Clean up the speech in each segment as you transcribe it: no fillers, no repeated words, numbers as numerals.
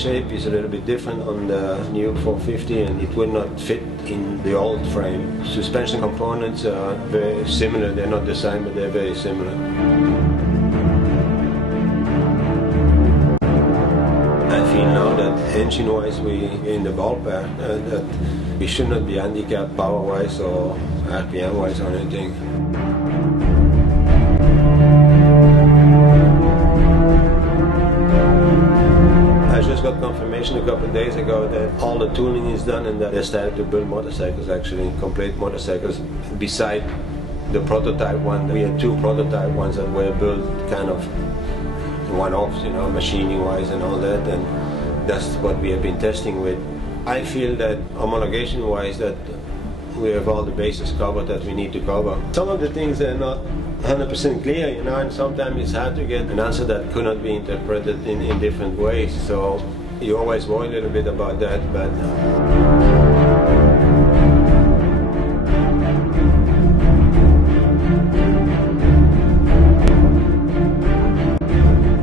shape is a little bit different on the new 450 and it will not fit in the old frame. Suspension components are very similar, they're not the same but they're very similar. I feel now that engine-wise we're in the ballpark, that we should not be handicapped power-wise or RPM-wise or anything. I just got confirmation a couple of days ago that all the tooling is done and that they started to build motorcycles, actually, complete motorcycles, beside the prototype one. We had two prototype ones that were built kind of one-offs, you know, machining-wise and all that, and that's what we have been testing with. I feel that homologation-wise that we have all the bases covered that we need to cover. Some of the things are not 100% clear, you know, and sometimes it's hard to get an answer that could not be interpreted in different ways. So you always worry a little bit about that, but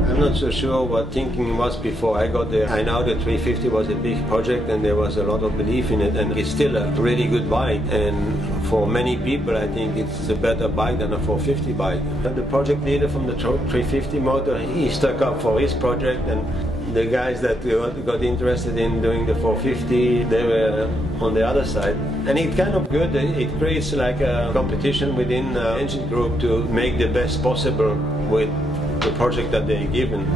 I'm not so sure what thinking was before I got there. I know the 350 was a big project and there was a lot of belief in it, and it's still a really good bike, and for many people I think it's a better bike than a 450 bike. The project leader from the 350 motor, he stuck up for his project, and the guys that got interested in doing the 450, they were on the other side. And it's kind of good, it creates like a competition within the engine group to make the best possible with the project that they're given.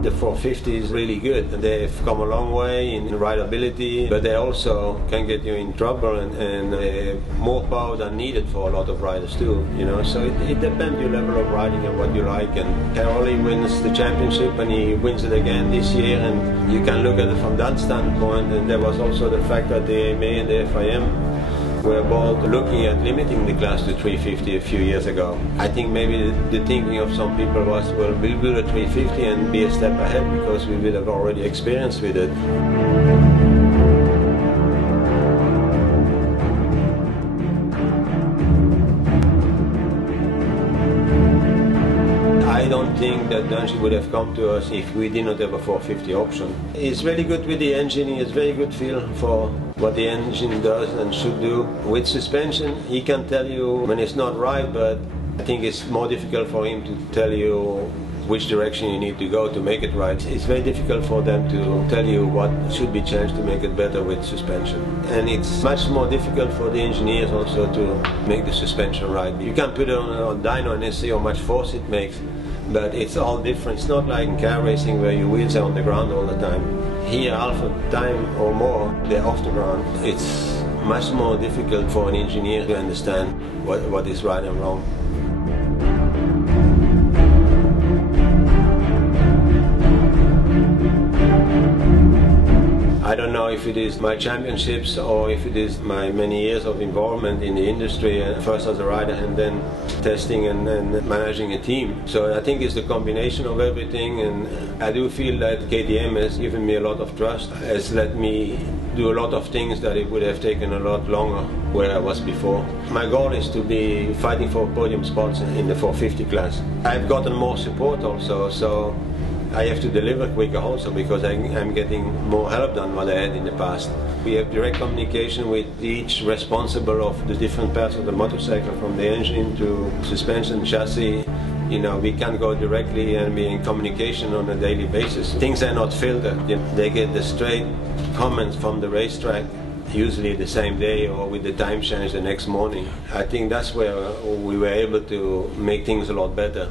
The 450 is really good. They've come a long way in rideability, but they also can get you in trouble and more power than needed for a lot of riders too, you know. So it depends your level of riding and what you like. And Caroli wins the championship and he wins it again this year, and you can look at it from that standpoint. And there was also the fact that the AMA and the FIM were both looking at limiting the class to 350 a few years ago. I think maybe the thinking of some people was, well, we'll build a 350 and be a step ahead because we will have already experienced with it. I don't think that the engine would have come to us if we did not have a 450 option. It's very good with the engine, it's very good feel for what the engine does and should do. With suspension, he can tell you when it's not right, but I think it's more difficult for him to tell you which direction you need to go to make it right. It's very difficult for them to tell you what should be changed to make it better with suspension. And it's much more difficult for the engineers also to make the suspension right. You can put it on a dyno and see how much force it makes, but it's all different. It's not like in car racing where your wheels are on the ground all the time. Here, half the time or more, they're off the ground. It's much more difficult for an engineer to understand what is right and wrong. I don't know if it is my championships or if it is my many years of involvement in the industry, first as a rider and then testing and managing a team. So I think it's the combination of everything, and I do feel that KTM has given me a lot of trust, has let me do a lot of things that it would have taken a lot longer where I was before. My goal is to be fighting for podium spots in the 450 class. I've gotten more support also, so I have to deliver quicker also because I'm getting more help than what I had in the past. We have direct communication with each responsible of the different parts of the motorcycle, from the engine to suspension, chassis. You know, we can go directly and be in communication on a daily basis. Things are not filtered. They get the straight comments from the racetrack, usually the same day or with the time change the next morning. I think that's where we were able to make things a lot better.